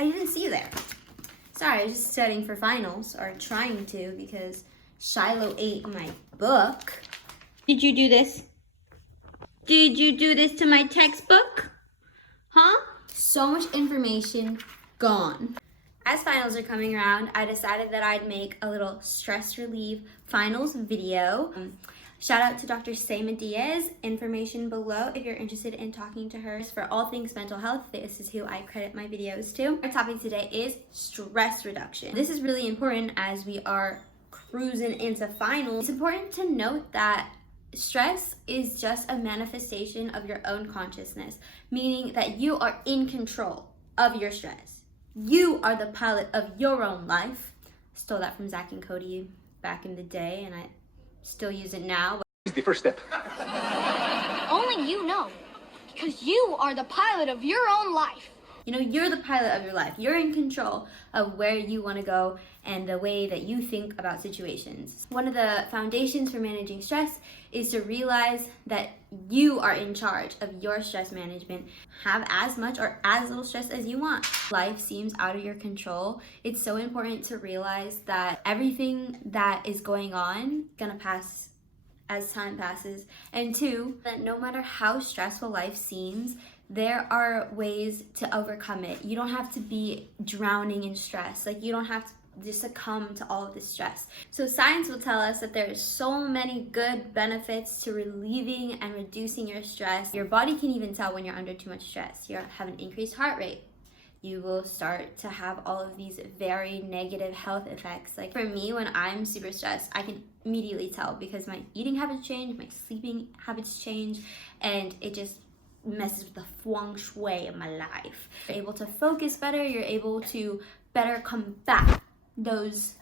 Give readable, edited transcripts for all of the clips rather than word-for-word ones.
I didn't see you there. Sorry, I was just studying for finals, or trying to, because Shiloh ate my book. Did you do this? Did you do this to my textbook? Huh? So much information gone. As finals are coming around, I decided that I'd make a little stress relief finals video. Shout out to Dr. Seema Diaz, information below if you're interested in talking to her. For all things mental health, this is who I credit my videos to. Our topic today is stress reduction. This is really important as we are cruising into finals. It's important to note that stress is just a manifestation of your own consciousness, meaning that you are in control of your stress. You are the pilot of your own life. Stole that from Zach and Cody back in the day, and I still use it now. It's the first step. Only you know, because you are the pilot of your own life. You know, you're the pilot of your life. You're in control of where you want to go and the way that you think about situations. One of the foundations for managing stress is to realize that you are in charge of your stress management. Have as much or as little stress as you want. Life seems out of your control. It's so important to realize that everything that is going on is gonna pass as time passes. And two, that no matter how stressful life seems, there are ways to overcome it. You don't have to be drowning in stress. Like, you don't have to just succumb to all of this stress. So science will tell us that there are so many good benefits to relieving and reducing your stress. Your body can even tell when you're under too much stress. You have an increased heart rate. You will start to have all of these very negative health effects. Like for me, when I'm super stressed, I can immediately tell because my eating habits change, my sleeping habits change, and it just messes with the feng shui of my life. You're able to focus better, you're able to better combat those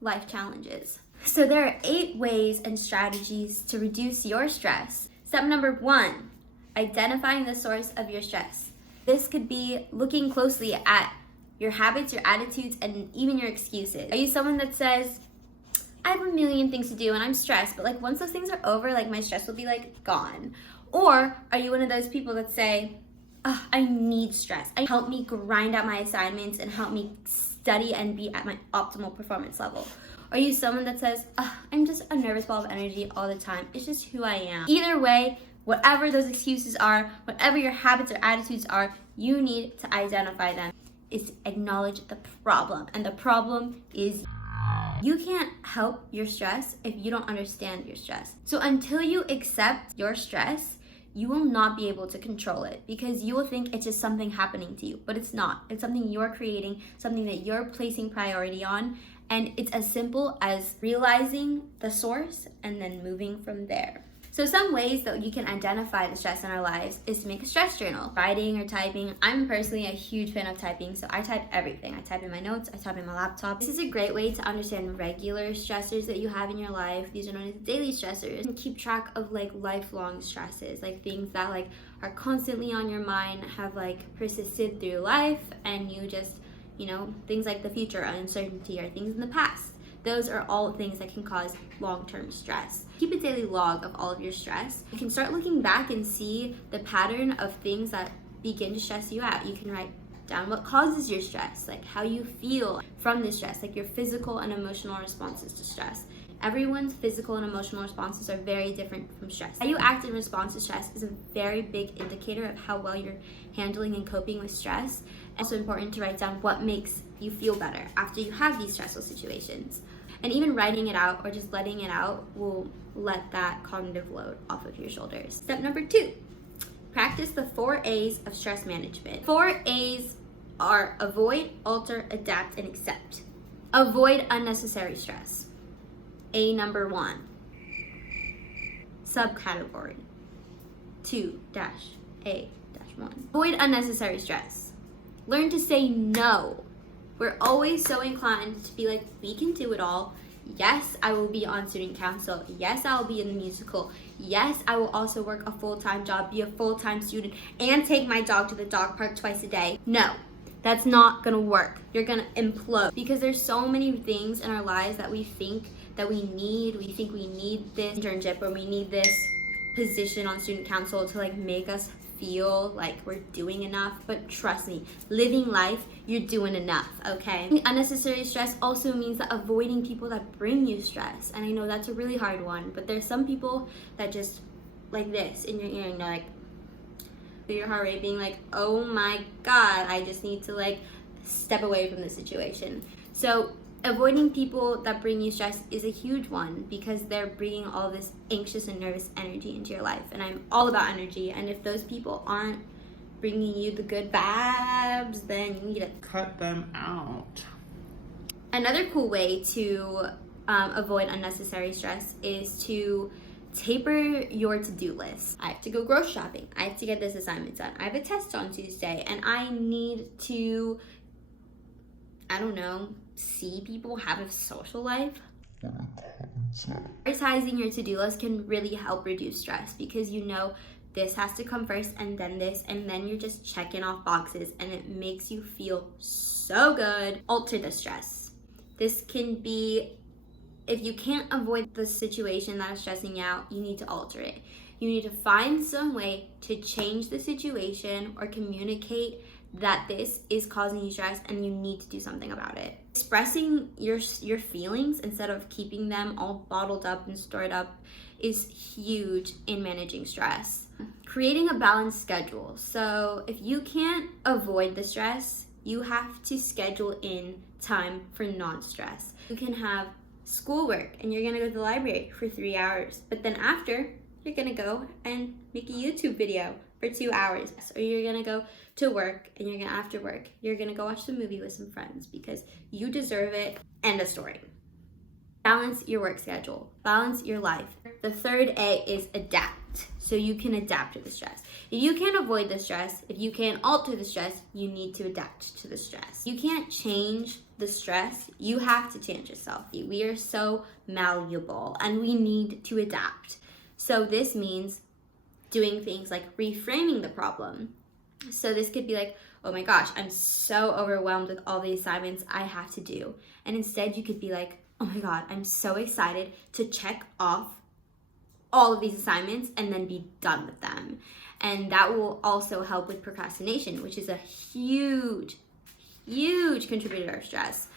life challenges. So there are 8 ways and strategies to reduce your stress. Step number 1, identifying the source of your stress. This could be looking closely at your habits, your attitudes, and even your excuses. Are you someone that says, I have a million things to do and I'm stressed, but like once those things are over, like my stress will be like gone? Or are you one of those people that say, oh, I need stress. Help me grind out my assignments and help me study and be at my optimal performance level? Are you someone that says, oh, I'm just a nervous ball of energy all the time. It's just who I am. Either way, whatever those excuses are, whatever your habits or attitudes are, you need to identify them. Is to acknowledge the problem. And the problem is you can't help your stress if you don't understand your stress. So until you accept your stress, you will not be able to control it because you will think it's just something happening to you, but it's not. It's something you're creating, something that you're placing priority on, and it's as simple as realizing the source and then moving from there. So some ways that you can identify the stress in our lives is to make a stress journal. Writing or typing. I'm personally a huge fan of typing, so I type everything. I type in my notes, I type in my laptop. This is a great way to understand regular stressors that you have in your life. These are known as daily stressors. And keep track of like lifelong stresses, like things that like are constantly on your mind, have like persisted through life, and you just, you know, things like the future, uncertainty, or things in the past. Those are all things that can cause long-term stress. Keep a daily log of all of your stress. You can start looking back and see the pattern of things that begin to stress you out. You can write down what causes your stress, like how you feel from the stress, like your physical and emotional responses to stress. Everyone's physical and emotional responses are very different from stress. How you act in response to stress is a very big indicator of how well you're handling and coping with stress. Also important to write down what makes you feel better after you have these stressful situations. And even writing it out or just letting it out will let that cognitive load off of your shoulders. Step number 2, practice the 4 A's of stress management. 4 A's are avoid, alter, adapt, and accept. Avoid unnecessary stress. A number 1. Subcategory 2-A-1. Avoid unnecessary stress. Learn to say no. We're always so inclined to be like, we can do it all. Yes, I will be on student council. Yes, I will be in the musical. Yes, I will also work a full-time job, be a full-time student, and take my dog to the dog park twice a day. No, that's not gonna work. You're gonna implode because there's so many things in our lives that we think that we need. We think we need this internship or we need this position on student council to like make us feel like we're doing enough, but trust me, living life, you're doing enough, okay? Unnecessary stress also means that avoiding people that bring you stress. And I know that's a really hard one, but there's some people that just like this in your ear, and you're like, your heart rate being like, oh my God, I just need to like step away from the situation. So avoiding people that bring you stress is a huge one, because they're bringing all this anxious and nervous energy into your life. And I'm all about energy. And if those people aren't bringing you the good vibes, then you need to cut them out. Another cool way to avoid unnecessary stress is to taper your to-do list. I have to go grocery shopping. I have to get this assignment done. I have a test on Tuesday, and I need to, I don't know, see people, have a social life. Prioritizing your to-do list can really help reduce stress, because you know this has to come first, and then this, and then you're just checking off boxes, and it makes you feel so good. Alter the stress. This can be, if you can't avoid the situation that is stressing you out, you need to alter it. You need to find some way to change the situation or communicate that this is causing you stress and you need to do something about it. Expressing your feelings instead of keeping them all bottled up and stored up is huge in managing stress. Creating a balanced schedule. So if you can't avoid the stress, you have to schedule in time for non-stress. You can have schoolwork and you're gonna go to the library for 3 hours, but then after you're gonna go and make a YouTube video for 2 hours. Or you're gonna go to work, and you're gonna, after work, you're gonna go watch the movie with some friends because you deserve it. End of story. Balance your work schedule. Balance your life. The third A is adapt. So you can adapt to the stress. If you can't avoid the stress, if you can't alter the stress, you need to adapt to the stress. You can't change the stress, you have to change yourself. We are so malleable and we need to adapt. So this means doing things like reframing the problem. So this could be like, oh my gosh, I'm so overwhelmed with all the assignments I have to do. And instead you could be like, oh my God, I'm so excited to check off all of these assignments and then be done with them. And that will also help with procrastination, which is a huge contributor to stress.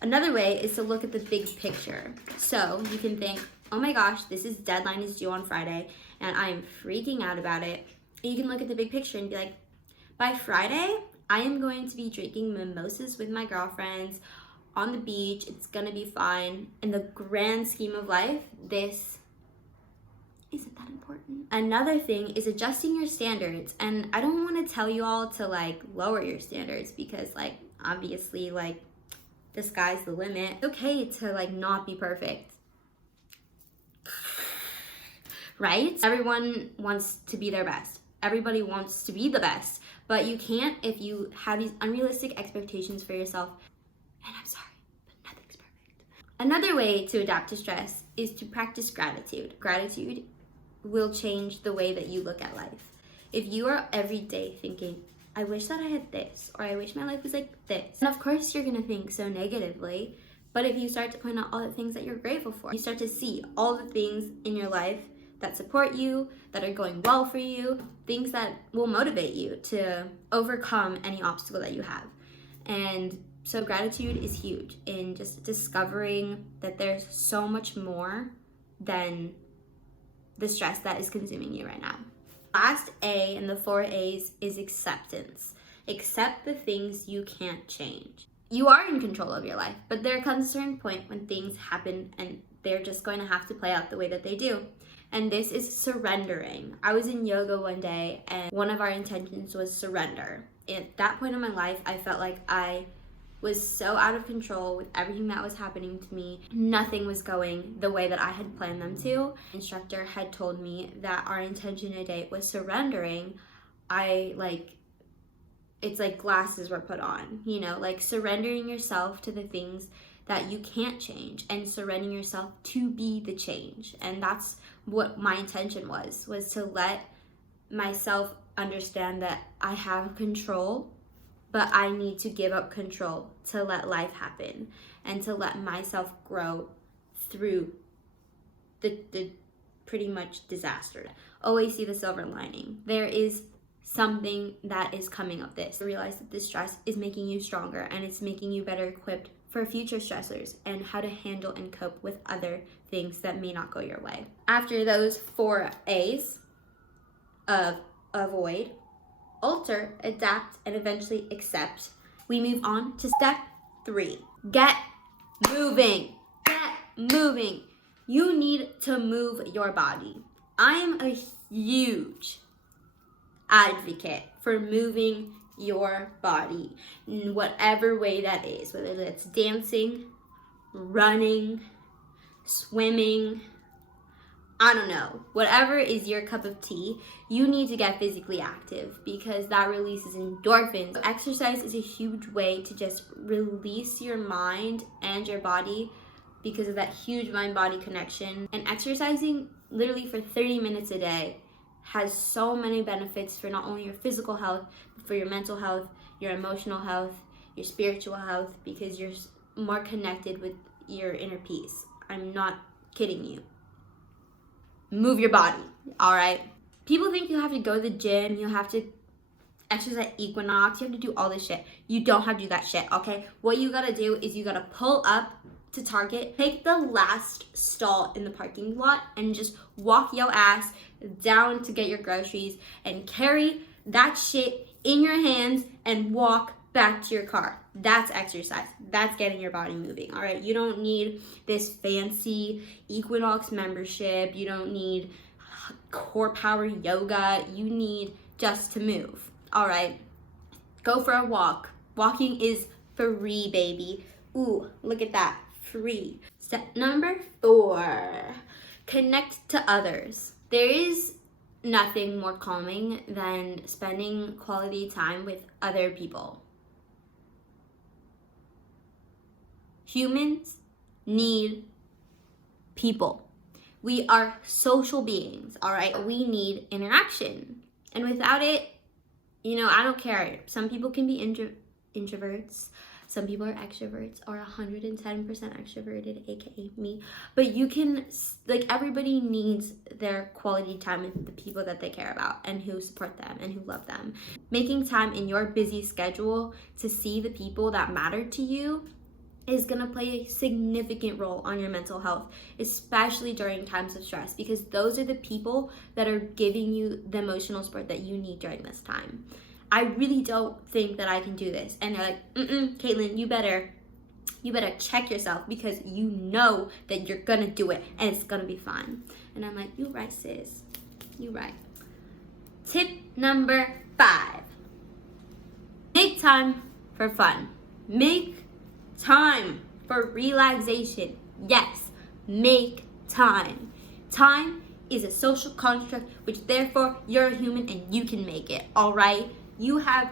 Another way is to look at the big picture. So you can think, oh my gosh, this deadline is due on Friday and I'm freaking out about it. You can look at the big picture and be like, by Friday, I am going to be drinking mimosas with my girlfriends on the beach. It's gonna be fine. In the grand scheme of life, this isn't that important. Another thing is adjusting your standards. And I don't want to tell you all to like lower your standards, because like obviously like the sky's the limit. It's okay to like not be perfect. Right? Everyone wants to be their best. Everybody wants to be the best, but you can't if you have these unrealistic expectations for yourself. And I'm sorry, but nothing's perfect. Another way to adapt to stress is to practice gratitude. Gratitude will change the way that you look at life. If you are every day thinking, I wish that I had this, or I wish my life was like this, and of course you're gonna think so negatively, but if you start to point out all the things that you're grateful for, you start to see all the things in your life that support you, that are going well for you, things that will motivate you to overcome any obstacle that you have. And so gratitude is huge in just discovering that there's so much more than the stress that is consuming you right now. Last A in the 4 A's is acceptance. Accept the things you can't change. You are in control of your life, but there comes a certain point when things happen and they're just going to have to play out the way that they do. And this is surrendering. I was in yoga one day and one of our intentions was surrender. At that point in my life, I felt like I was so out of control with everything that was happening to me. Nothing was going the way that I had planned them to. The instructor had told me that our intention today was surrendering. It's like glasses were put on, you know, like surrendering yourself to the things that you can't change and surrendering yourself to be the change. And that's what my intention was to let myself understand that I have control, but I need to give up control to let life happen and to let myself grow through the pretty much disaster. always see the silver lining. There is something that is coming of this. Realize that this stress is making you stronger and it's making you better equipped for future stressors and how to handle and cope with other things that may not go your way. After those 4 A's of avoid, alter, adapt, and eventually accept, we move on to step 3. Get moving. Get moving. You need to move your body. I'm a huge advocate for moving your body in whatever way that is, whether that's dancing, running, swimming, I don't know, whatever is your cup of tea, you need to get physically active because that releases endorphins. Exercise is a huge way to just release your mind and your body because of that huge mind-body connection. And exercising literally for 30 minutes a day has so many benefits for not only your physical health, but for your mental health, your emotional health, your spiritual health, because you're more connected with your inner peace. I'm not kidding you. Move your body, all right? People think you have to go to the gym, you have to exercise at Equinox, you have to do all this shit. You don't have to do that shit, okay? What you gotta do is you gotta pull up to Target, take the last stall in the parking lot, and just walk your ass down to get your groceries and carry that shit in your hands and walk back to your car. That's exercise. That's getting your body moving, all right? You don't need this fancy Equinox membership. You don't need core power yoga. You need just to move, all right? Go for a walk. Walking is free, baby. Ooh, look at that, free. Step number 4, connect to others. There is nothing more calming than spending quality time with other people. Humans need people. We are social beings, all right? We need interaction. And without it, I don't care. Some people can be introverts. Some people are extroverts or 110% extroverted, aka me. But you can, everybody needs their quality time with the people that they care about and who support them and who love them. Making time in your busy schedule to see the people that matter to you is gonna play a significant role on your mental health, especially during times of stress, because those are the people that are giving you the emotional support that you need during this time. I really don't think that I can do this. And they're like, Caitlin, you better check yourself because you know that you're gonna do it and it's gonna be fun. And I'm like, you right, sis, you right. Tip number 5, make time for fun. Make time for relaxation. Yes, make time. Time is a social construct, which therefore you're a human and you can make it, all right? You have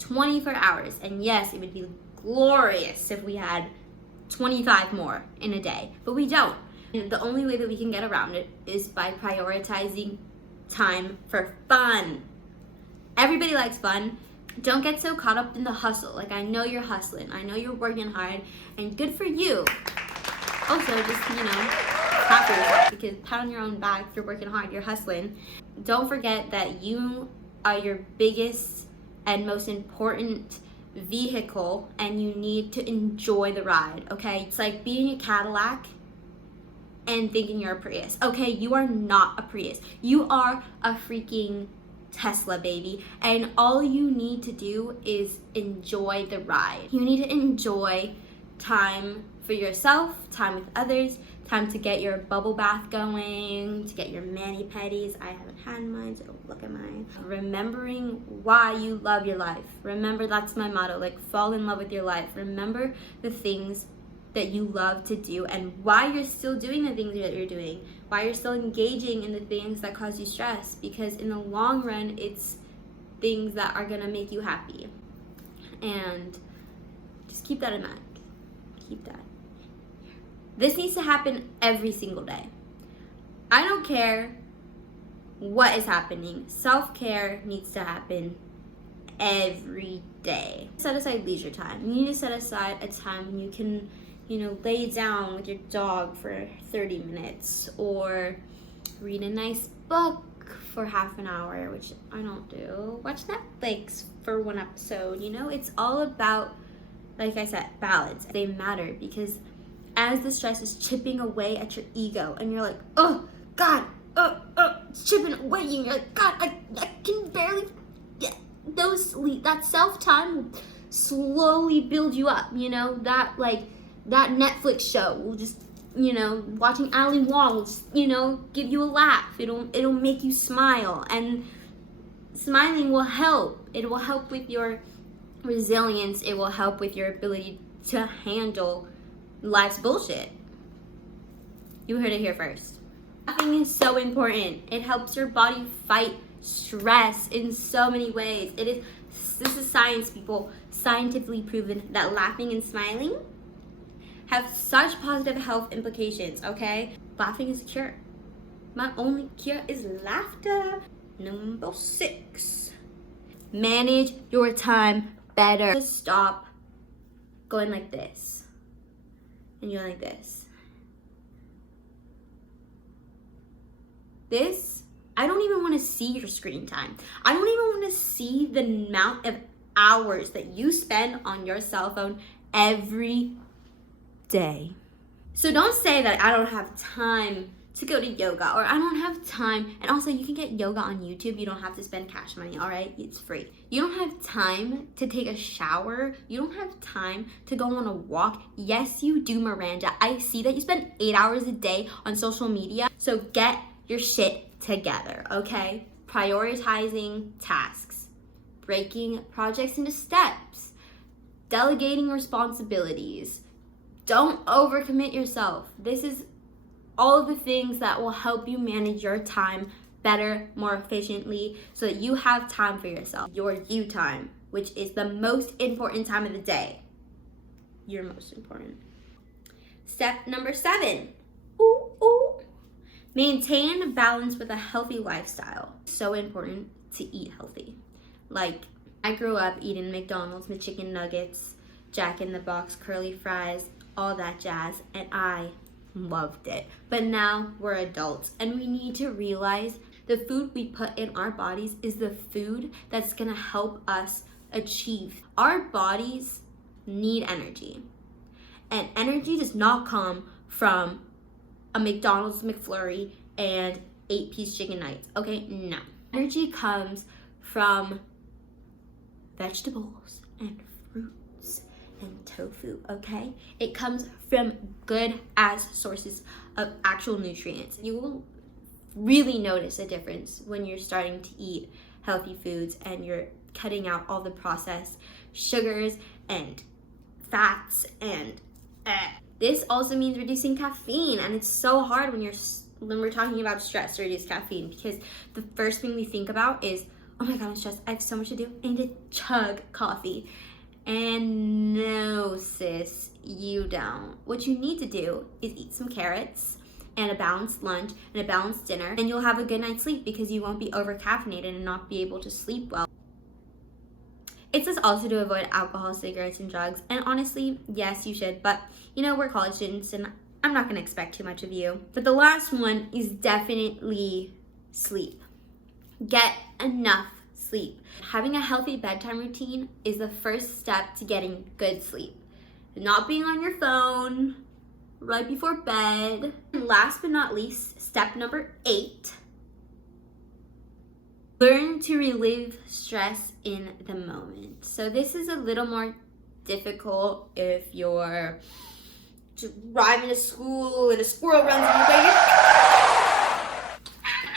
24 hours, and yes, it would be glorious if we had 25 more in a day, but we don't. And the only way that we can get around it is by prioritizing time for fun. Everybody likes fun. Don't get so caught up in the hustle. I know you're hustling. I know you're working hard, and good for you. Also, just, clap for yourself, because pat on your own back if you're working hard, you're hustling. Don't forget that you are your biggest and most important vehicle, and you need to enjoy the ride, okay? It's like being a Cadillac and thinking you're a Prius. Okay, you are not a Prius. You are a freaking Tesla, baby. And all you need to do is enjoy the ride. You need to enjoy time for yourself, time with others, time to get your bubble bath going, to get your mani-pedis. I haven't had mine, so don't look at mine. Remembering why you love your life. Remember, that's my motto, fall in love with your life. Remember the things that you love to do and why you're still doing the things that you're doing, why you're still engaging in the things that cause you stress, because in the long run, it's things that are gonna make you happy. And just keep that in mind. Keep that. This needs to happen every single day. I don't care what is happening. Self-care needs to happen every day. Set aside leisure time. You need to set aside a time when you can, lay down with your dog for 30 minutes or read a nice book for half an hour, which I don't do. Watch Netflix for one episode, you know? It's all about, like I said, balance. They matter because as the stress is chipping away at your ego and you're like, oh, God, it's chipping away. And you're like, God, I can barely get that self-time will slowly build you up, you know? That Netflix show will just, you know, watching Ali Wong will just, you know, give you a laugh. It'll make you smile, and smiling will help. It will help with your resilience. It will help with your ability to handle life's bullshit. You heard it here first. Laughing is so important. It helps your body fight stress in so many ways. This is science, people. Scientifically proven that laughing and smiling have such positive health implications, okay? Laughing is a cure. My only cure is laughter. Number 6. Manage your time better. Just stop going like this. And you're like this. I don't even want to see your screen time. I don't even want to see the amount of hours that you spend on your cell phone every day. So don't say that I don't have time to go to yoga, or I don't have time. And also, you can get yoga on YouTube. You don't have to spend cash money, all right? It's free. You don't have time to take a shower. You don't have time to go on a walk. Yes, you do, Miranda. I see that you spend 8 hours a day on social media. So get your shit together, okay? Prioritizing tasks, breaking projects into steps, delegating responsibilities. Don't overcommit yourself. This is all of the things that will help you manage your time better, more efficiently, so that you have time for yourself. Your you time, which is the most important time of the day. Your most important. Step number 7. Maintain balance with a healthy lifestyle. So important to eat healthy. Like, I grew up eating McDonald's, McChicken nuggets, Jack in the Box, curly fries, all that jazz, and I loved it. But now we're adults, and we need to realize the food we put in our bodies is the food that's gonna help us achieve. Our bodies need energy, and energy does not come from a McDonald's McFlurry and 8-piece chicken nuggets, okay? No. Energy comes from vegetables and fruits and tofu, okay? It comes from good ass sources of actual nutrients. You will really notice a difference when you're starting to eat healthy foods and you're cutting out all the processed sugars and fats and This also means reducing caffeine, and it's so hard when we're talking about stress to reduce caffeine, because the first thing we think about is, oh my God, I'm stressed, I have so much to do, I need to chug coffee. And no, sis, you don't. What you need to do is eat some carrots and a balanced lunch and a balanced dinner, and you'll have a good night's sleep because you won't be over caffeinated and not be able to sleep well. It says also to avoid alcohol, cigarettes, and drugs. And honestly, yes, you should. But, you know, we're college students, and I'm not going to expect too much of you. But the last one is definitely sleep. Get enough sleep. Having a healthy bedtime routine is the first step to getting good sleep. Not being on your phone right before bed. And last but not least, step number 8. Learn to relieve stress in the moment. So this is a little more difficult if you're driving to school and a squirrel runs in your way.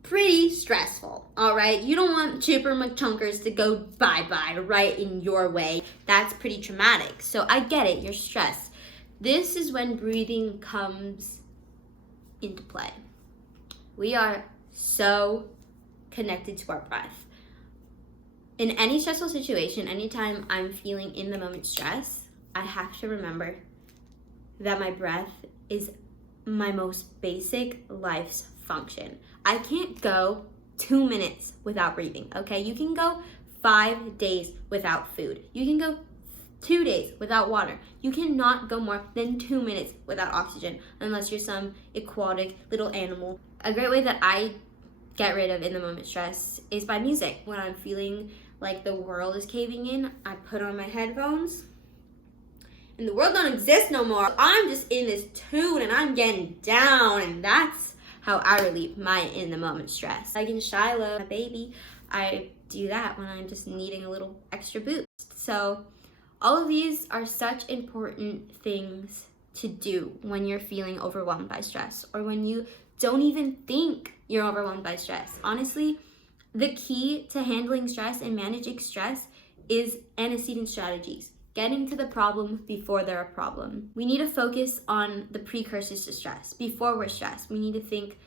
Pretty stressful, all right? You don't want Chipper McChunkers to go bye-bye right in your way. That's pretty traumatic. So I get it, you're stressed. This is when breathing comes into play. We are so connected to our breath. In any stressful situation, anytime I'm feeling in the moment stress, I have to remember that my breath is my most basic life's function. I can't go 2 minutes without breathing, okay? You can go 5 days without food. You can go 2 days without water. You cannot go more than 2 minutes without oxygen unless you're some aquatic little animal. A great way that I get rid of in the moment stress is by music. When I'm feeling like the world is caving in, I put on my headphones and the world don't exist no more. I'm just in this tune and I'm getting down, and that's how I relieve my in the moment stress. Like in Shiloh, my baby, I do that when I'm just needing a little extra boost. So all of these are such important things to do when you're feeling overwhelmed by stress, or when you don't even think you're overwhelmed by stress. Honestly, the key to handling stress and managing stress is antecedent strategies. Getting to the problem before they're a problem. We need to focus on the precursors to stress. Before we're stressed, we need to think,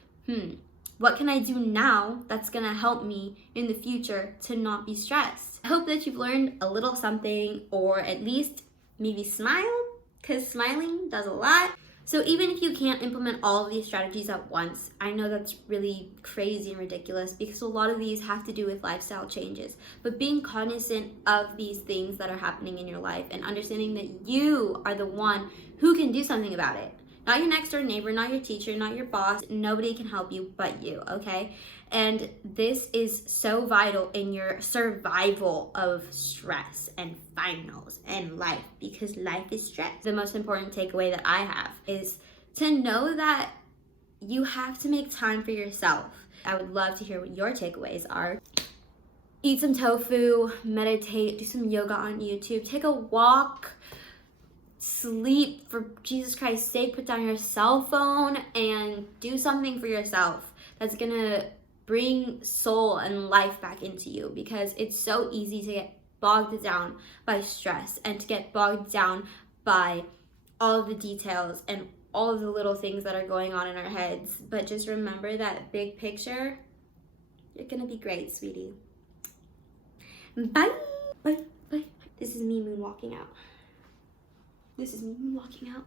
what can I do now that's gonna help me in the future to not be stressed? I hope that you've learned a little something, or at least maybe smile, because smiling does a lot. So even if you can't implement all of these strategies at once, I know that's really crazy and ridiculous, because a lot of these have to do with lifestyle changes. But being cognizant of these things that are happening in your life and understanding that you are the one who can do something about it. Not your next door neighbor, not your teacher, not your boss. Nobody can help you but you, okay? And this is so vital in your survival of stress and finals and life, because life is stress. The most important takeaway that I have is to know that you have to make time for yourself. I would love to hear what your takeaways are. Eat some tofu, meditate, do some yoga on YouTube, take a walk, sleep, for Jesus Christ's sake. Put down your cell phone and do something for yourself that's gonna bring soul and life back into you, because it's so easy to get bogged down by stress and to get bogged down by all of the details and all of the little things that are going on in our heads. But just remember that big picture. You're gonna be great, sweetie. Bye. Bye. Bye. This is me moonwalking out. This is me moonwalking out.